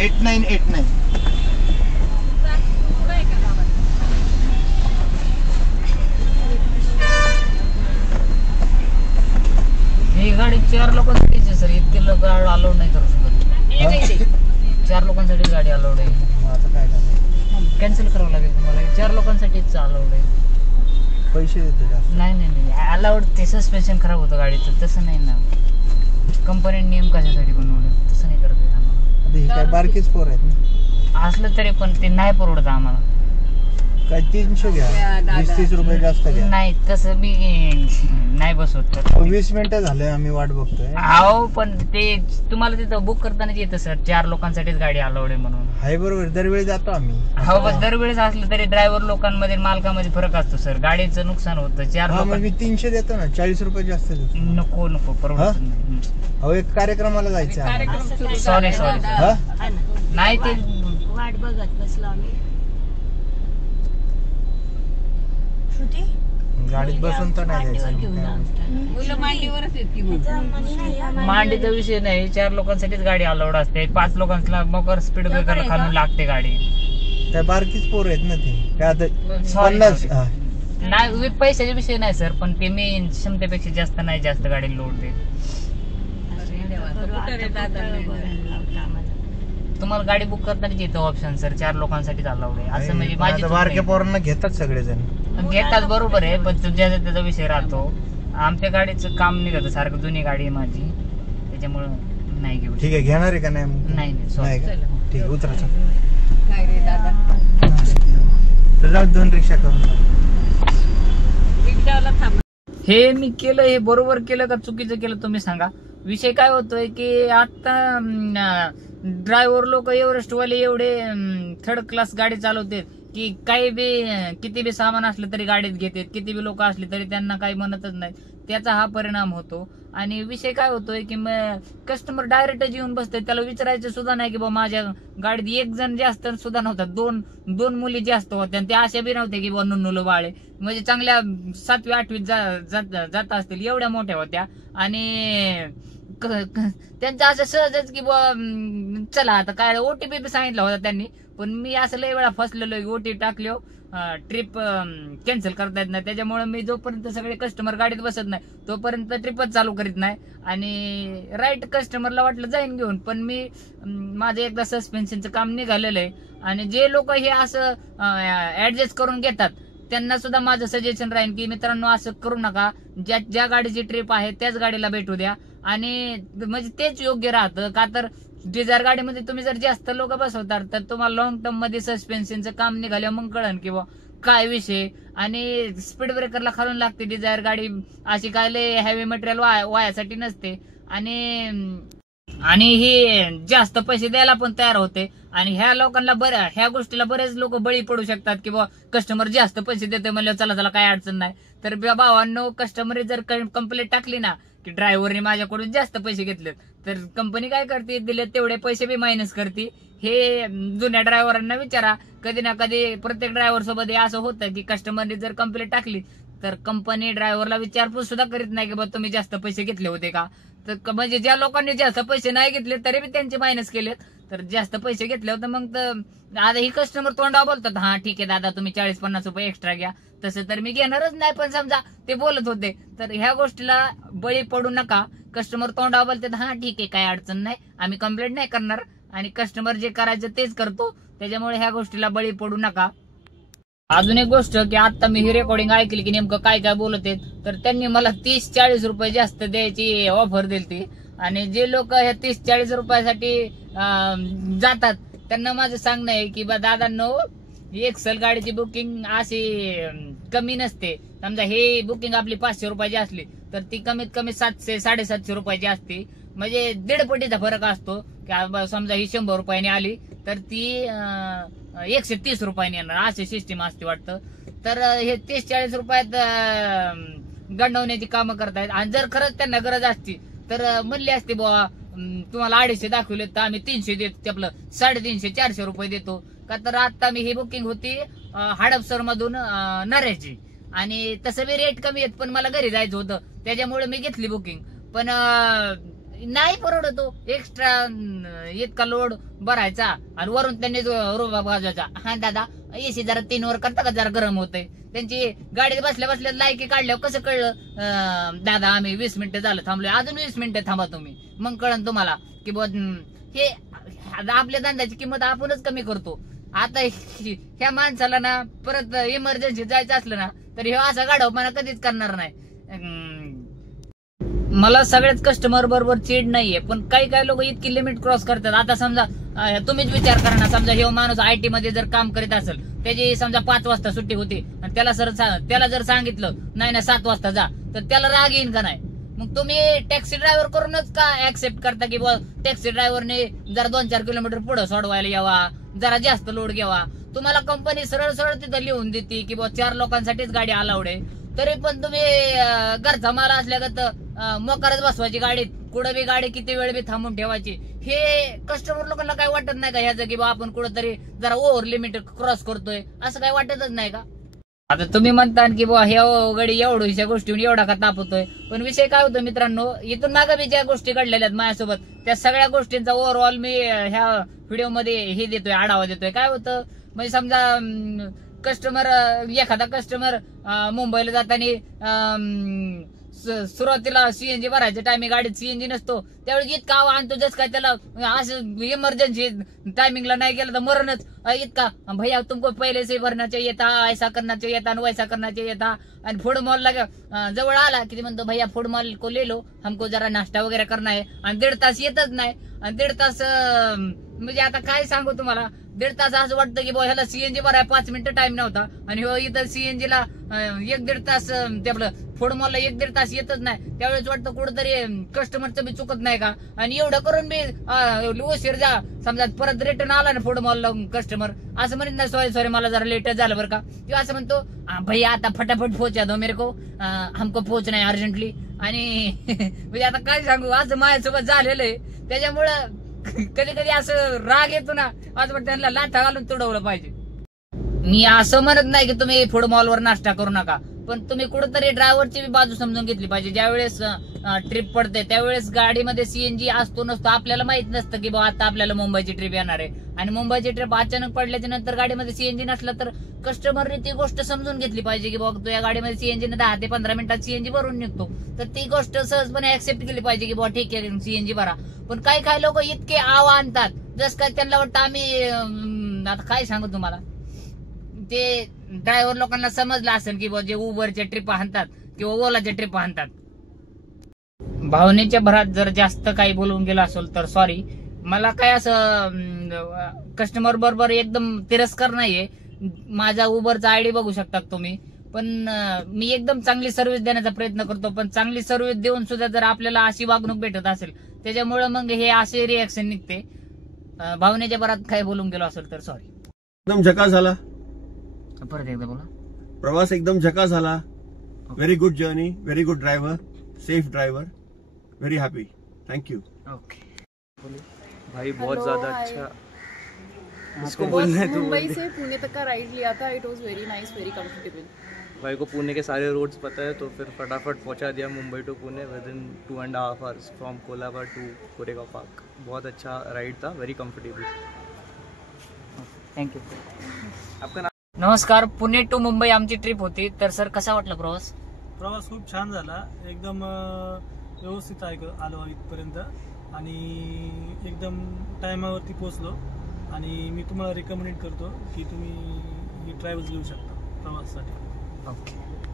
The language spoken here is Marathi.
8989। ही गाडी 4 लोकांसाठीच आहे सर, इतके लोक अलाउड नाही करू शकत। 4 लोकांसाठी गाडी अलाउड आहे। आता काय करायचं, कॅन्सल करावं लागेल तुम्हाला। 4 लोकांसाठीच अलाउड आहे। पैसे देते जास्त? नाही अलाउड, ते सस्पेन्शन खराब होतं गाडीचं, तसं नाही ना। कंपनीने नियम कशासाठी बनवले, तसं नाही करत आम्हाला। हे काय बारकीच पोर आहेत ना, असलं तरी पण ते नाही परवडत आम्हाला। काय 300 घ्या, 20-30 रुपये जास्त घ्या। नाही तसं मी नाही बसवत। 20 मिनिटं झाले आम्ही वाट बघतोय। हो पण ते तुम्हाला तिथं बुक करतानाच येतं सर, 4 लोकांसाठीच गाडी अलाउड आहे म्हणून। हाय बरोबर, दरवेळी जातो आम्ही। हो पण दरवेळेस असलं तरी ड्रायव्हर लोकांमध्ये मालकामध्ये फरक असतो सर, गाडीचं नुकसान होतं। 4 लोक मी 300 देतो ना, 40 रुपये जास्त देतो। नको परवडत नाही। अहो एक कार्यक्रमाला जायचं आहे। सॉरी नाही ते वाट बघत बसलो आम्ही। गाडीत बसून तर नाही जायचं। मांडीचा विषय नाही, 4 लोकांसाठीच गाडी अलाउड असते। 5 लोकांना मगर स्पीड ब्रेकर खालून लागते गाडी। काय बारकीच पोर आहेत ना ती, काय आता Sorry. 50 नाही पैशाचा विषय नाही सर, पण ते मी क्षमतेपेक्षा जास्त गाडी लोड देत। तुम्हाला गाडी बुक करतानाच येतं ऑप्शन सर, 4 लोकांसाठीच अलाउड आहे असं, म्हणजे माझी बारक्या पोरांना घेतात सगळेजण, घेतात बरोबर आहे, पण तुझ्या त्याचा विषय राहतो। आमच्या गाडीचं काम निघत सारखं, जुनी गाडी आहे माझी, त्याच्यामुळं नाही घेऊ। ठीक आहे, घेणार आहे का नाही? नाही नाही का? ठीक आहे, उतरा काय रे दादा, तर जाऊ 2 रिक्षा करून। रिक्षावाला थांब। हे मी केलं, हे बरोबर केलं का चुकीचं केलं तुम्ही सांगा। विषय काय होतोय की आता ड्रायव्हर लोक एव्हरेस्टवाले एवढे थर्ड क्लास गाडी चालवतात की किती बी सामान असलं तरी गाडीत घेतात, किती बी लोक असले तरी त्यांना काही म्हणतच नाही। त्याचा हा परिणाम होतो। आणि विषय काय होतोय की कस्टमर डायरेक्ट येऊन बसतात, त्याला विचारायचं सुद्धा नाही की बा माझ्या गाडीत एक जण जास्त सुद्धा नव्हता, दोन मुली जास्त होत्या, आणि त्या अशा बी नव्हत्या की बा नुनुलं बाळे, म्हणजे चांगल्या 7वी 8वीत जात असतील, एवढ्या मोठ्या होत्या। आणि त्यांचं असं सहजच की चला आता काय OTP सांगितला होता त्यांनी, पण मी असं लय वेळा फसलेलो, OTP टाकलो, ट्रिप कॅन्सल करता येत नाही। त्याच्यामुळे मी जोपर्यंत सगळे कस्टमर गाडीत बसत नाही तोपर्यंत ट्रिपच चालू करीत नाही। आणि राईट कस्टमरला वाटलं जाईन घेऊन, पण मी माझं एकदा सस्पेन्शनचं काम निघालेलं आहे। आणि जे लोक हे असं ऍडजस्ट करून घेतात त्यांना सुद्धा माझं सजेशन राहील की मित्रांनो असं करू नका, ज्या गाडीची ट्रिप आहे त्याच गाडीला भेटू द्या, आणि म्हणजे तेच योग्य राहतं। का तर डिझायर गाडीमध्ये तुम्ही जर जास्त लोक बसवतात तर तुम्हाला लॉंग टर्म मध्ये सस्पेन्शनचं काम निघालं मग कळन किंवा काय विषय। आणि स्पीड ब्रेकरला खालून लागते डिझायर गाडी, अशी काय लय हेवी मटेरियल वायासाठी नसते। आणि ही जास्त पैसे द्यायला पण तयार होते। आणि ह्या लोकांना ह्या गोष्टीला बरेच लोक बळी पडू शकतात की बा कस्टमर जास्त पैसे देते म्हणजे चला काय अडचण नाही। तर भावांनो, कस्टमर जर कंप्लेंट टाकली ना की ड्रायव्हरने माझ्याकडून जास्त पैसे घेतले, तर कंपनी काय करते, दिले तेवढे पैसे बी मायनस करते। हे जुन्या ड्रायव्हरांना विचारा, कधी ना कधी प्रत्येक ड्रायव्हर सोबत असं होतं की कस्टमरने जर कंप्लेंट टाकली तर कंपनी ड्रायव्हरला विचारपूस सुद्धा करीत नाही की बा तुम्ही जास्त पैसे घेतले होते का। तर म्हणजे ज्या लोकांनी जास्त पैसे नाही घेतले तरी बी त्यांचे मायनस केलेत, तर जास्त पैसे घेतले होते मग तर आता ही कस्टमर तोंडावर बोलतात, हा ठीक आहे दादा तुम्ही 40-50 रुपये एक्स्ट्रा घ्या, तसं तर मी घेणारच नाही, पण समजा ते बोलत होते तर ह्या गोष्टीला बळी पडू नका। कस्टमर तोंडावर बोलतात, हा ठीक आहे काय अडचण नाही, आम्ही कंप्लेंट नाही करणार, आणि कस्टमर जे करायचं तेच करतो, त्याच्यामुळे ह्या गोष्टीला बळी पडू नका। अजून एक गोष्ट की आता मी ही रेकॉर्डिंग ऐकली की नेमकं काय बोलत आहेत, तर त्यांनी मला 30-40 रुपये जास्त द्यायची ऑफर दिली, आणि जे लोक ह्या 30-40 रुपयासाठी जातात त्यांना माझं सांगणं आहे की बा दादांनो, एक्सेल गाडीची बुकिंग अशी कमी नसते। समजा हे बुकिंग आपली 500 रुपयाची असली तर ती कमीत कमी 700-750 रुपयाची असते, म्हणजे 1.5 पटीचा फरक असतो। समजा ही 100 रुपयाने आली तर ती 130 रुपयाने येणार, अशी सिस्टीम असते वाटतं। तर हे 30-40 रुपयात गंडवण्याची कामं करतायत। आणि जर खरंच त्यांना गरज असती तर म्हणली असते बुवा तुम्हाला 250 दाखवले तर आम्ही 300 देतो, आपलं 350-400 रुपये देतो का। तर आता मी ही बुकिंग होती हडपसर मधून नऱ्याची, आणि तसं बी रेट कमी आहेत, पण मला घरी जायचं होतं त्याच्यामुळे मी घेतली बुकिंग। पण नाही परवडतो एक्स्ट्रा इतका लोड भरायचा आणि वरून त्यांनी रुबा वाजवायचा. हा दादा एसी जरा 3 वर करता का, जरा गरम होतंय. त्यांची गाडीत बसल्या बसल्या लायकी काढल्यावर कसं कळलं दादा आम्ही 20 मिनिटं झालं थांबलोय, अजून 20 मिनिटं थांबा तुम्ही, मग कळन तुम्हाला की हे आपल्या धंद्याची किंमत आपणच कमी करतो. आता ह्या माणसाला ना परत इमर्जन्सी जायचं असलं ना तर हे असा गाढवपणा कधीच करणार नाही. मला सगळेच कस्टमर बरोबर चीड नाहीये, पण काही लोक इतकी लिमिट क्रॉस करतात. आता समजा तुम्हीच विचार करा ना, समजा हे माणूस IT मध्ये जर काम करीत असेल, त्याची समजा 5 वाजता सुट्टी होती आणि त्याला जर सांगितलं नाही 7 वाजता जा, तर त्याला राग येईन का नाही? मग तुम्ही टॅक्सी ड्रायव्हर करूनच का ऍक्सेप्ट करता की टॅक्सी ड्रायव्हरने जरा 2-4 किलोमीटर पुढे सोडवायला यावा, जरा जास्त लोड घ्यावा. तुम्हाला कंपनी सरळ तिथं लिहून देते की 4 लोकांसाठीच गाडी अलाउड आहे, तरी पण तुम्ही घरचा माल असल्यागत मोकारच बसवायची गाडीत, कुठं बी गाडी किती वेळ बी थांबून ठेवायची. हे कस्टमर लोकांना काय वाटत नाही का ह्याचं की आपण कुठंतरी जरा ओव्हर लिमिट क्रॉस करतोय, असं काय वाटतच नाही का? आता तुम्ही म्हणता की ह्या गाडी एवढ्या गोष्टी एवढा का तापवतोय, पण विषय काय होतो मित्रांनो, इथून मागे मी ज्या गोष्टी घडलेल्या आहेत माझ्यासोबत, त्या सगळ्या गोष्टींचा ओव्हरऑल मी ह्या व्हिडिओमध्ये हे देतोय, आढावा देतोय. काय होतं म्हणजे समजा एखादा कस्टमर मुंबईला जाताना सुरुवातीला CNG भरायच्या टायमिंग गाडीत CNG नसतो, त्यावेळी इतका आणतो जस काय त्याला असं इमर्जन्सी टायमिंगला नाही गेलं तर मरणच. इतका भैया तुमको पहिले से भरण्याचे येता, ऐसा करण्याचे येता आणि वैसा करण्याचे येता. आणि फूड मॉलला जवळ आला की म्हणतो भैया फूड मॉल को ले लो, हमको जरा नाश्ता वगैरे करना है. आणि 1.5 तास येतच नाही. आणि 1.5 तास म्हणजे आता काय सांगू तुम्हाला, 1.5 तास असं वाटतं की ह्याला CNG भराय 5 मिनिटं टाइम नव्हता, आणि इथं CNG ला 1-1.5 तास, ते आपलं फूड मॉलला 1-1.5 तास येतच नाही. त्यावेळेस वाटतं कुठंतरी कस्टमरचं बी चुकत नाही का. आणि एवढं करून बी उशीर जा, समजा परत रिटर्न आला ना फूड मॉलला कस्टमर, असं म्हणत नाही सॉरी मला जरा लेट झालं बरं का, किंवा असं म्हणतो भैया आता फटाफट पोहोचा दो मेरे को, हमको पोहोचना है अर्जंटली. आणि म्हणजे आता काय सांगू, आज माझ्यासोबत झालेलं आहे. त्याच्यामुळं कधी असं राग येतो ना, आज वाटतं त्यांना लाथा घालून तुडवलं पाहिजे. मी असं म्हणत नाही की तुम्ही फूड मॉलवर नाश्ता करू नका, पण तुम्ही कुठेतरी ड्रायव्हरची बाजू समजून घेतली पाहिजे. ज्यावेळेस ट्रिप पडते त्यावेळेस गाडीमध्ये CNG असतो नसतो आपल्याला माहित नसतं की आता आपल्याला मुंबईची ट्रिप येणार आहे, आणि मुंबईची ट्रिप अचानक पडल्याच्या नंतर गाडीमध्ये CNG नसलं तर कस्टमरने ती गोष्ट समजून घेतली पाहिजे की तू या गाडीमध्ये CNG 10 ते 15 मिनिटात CNG भरून निघतो, तर ती गोष्ट सहजपणे ऍक्सेप्ट केली पाहिजे की ठीक आहे CNG भरा. पण काही लोक इतके आवा आणतात जस काय त्यांना वाटतं आम्ही, आता काय सांगू तुम्हाला, ते ड्रायव्हर लोकांना समजलं असेल की जे उबरच्या ट्रिप आणतात किंवा ओलाच्या ट्रिप आणतात. भावनेच्या भरात जर जास्त काही बोलून गेलं असेल तर सॉरी. मला काय असं कस्टमर बरोबर एकदम तिरस्कार नाहीये. माझा उबरचा ID बघू शकता तुम्ही, पण मी एकदम चांगली सर्व्हिस देण्याचा प्रयत्न करतो. पण चांगली सर्व्हिस देऊन सुद्धा जर आपल्याला अशी वागणूक भेटत असेल, त्याच्यामुळे मग हे असे रिॲक्शन निघते. भावनेच्या भरात काय बोलून गेलो असेल तर सॉरी. एकदम झकास झाला परत एकदा बोला. प्रवास, एकदम झकास झाला. Very good journey, very good driver, safe driver, very happy, thank you. Okay भाई बहुत ज्यादा अच्छा. इसको बोलना है तो मुंबई से पुणे तक का राइड लिया था. इट वाज वेरी नाइस, वेरी कंफर्टेबल. भाई को पुणे के सारे रोड्स पता है, तो फिर फटाफट पहुंचा दिया Mumbai to Pune within 2.5 hours from Colaba to Koregaon park. बहुत अच्छा राइड था, वेरी कंफर्टेबल. थँक्यू. आपका नाम? नमस्कार. पुणे टू मुंबई आमची ट्रिप होती. तर सर कसा वाटला प्रवास? प्रवास खूप छान झाला. एकदम व्यवस्थित आलो इथपर्यंत आणि एकदम टायमावरती पोहोचलो. आणि मी तुम्हाला रिकमेंड करतो की तुम्ही ही ट्रॅव्हल्स घेऊ शकता प्रवासासाठी. ओके.